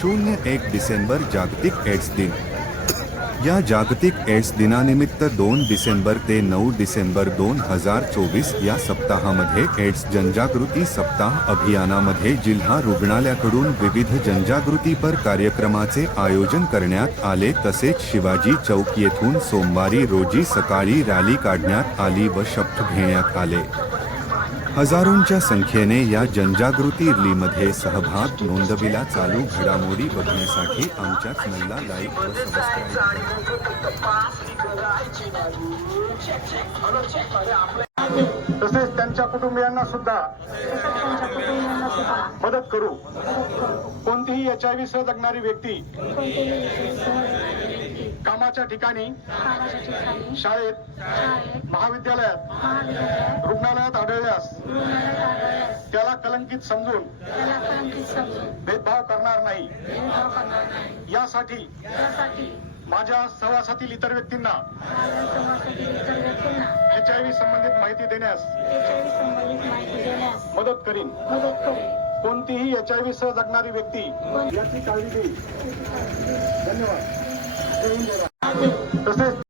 शून्य एक डिसेंबर जागतिक एड्स दिन. या जागतिक एड्स दिनानिमित्त दोन डिसेंबर ते नऊ डिसेंबर दोन हजार चोवीस या सप्ताहामध्ये एड्स जनजागृती सप्ताह अभियानामध्ये जिल्हा रुग्णालयाकडून विविध जनजागृतीपर कार्यक्रमाचे आयोजन करण्यात आले. तसेच शिवाजी चौक येथून सोमवारी रोजी सकाळी रॅली काढण्यात आली व शपथ घेण्यात आले. हजारोंच्या संख्येने या जनजागृती रॅलीमध्ये सहभाग नोंदविला चालू घडामोडी बघण्यासाठी आमच्या चॅनलला लाईक व सबस्क्राईब करा तसेच त्यांच्या कुटुंबियांना सुद्धा मदत करू. कोणतीही एच आय व्ही सह जगणारी व्यक्ती कामाच्या ठिकाणी शाळेत महाविद्यालयात रुग्णालयात आढळल्यास त्याला कलंकित समजून भेदभाव करणार नाही. यासाठी माझ्या सहवासातील इतर व्यक्तींना एच आय व्ही संबंधित माहिती देण्यास मदत करीन. कोणतीही एच आय व्ही सह जगणारी व्यक्ती याची काळजी घेईल धन्यवाद. तसेच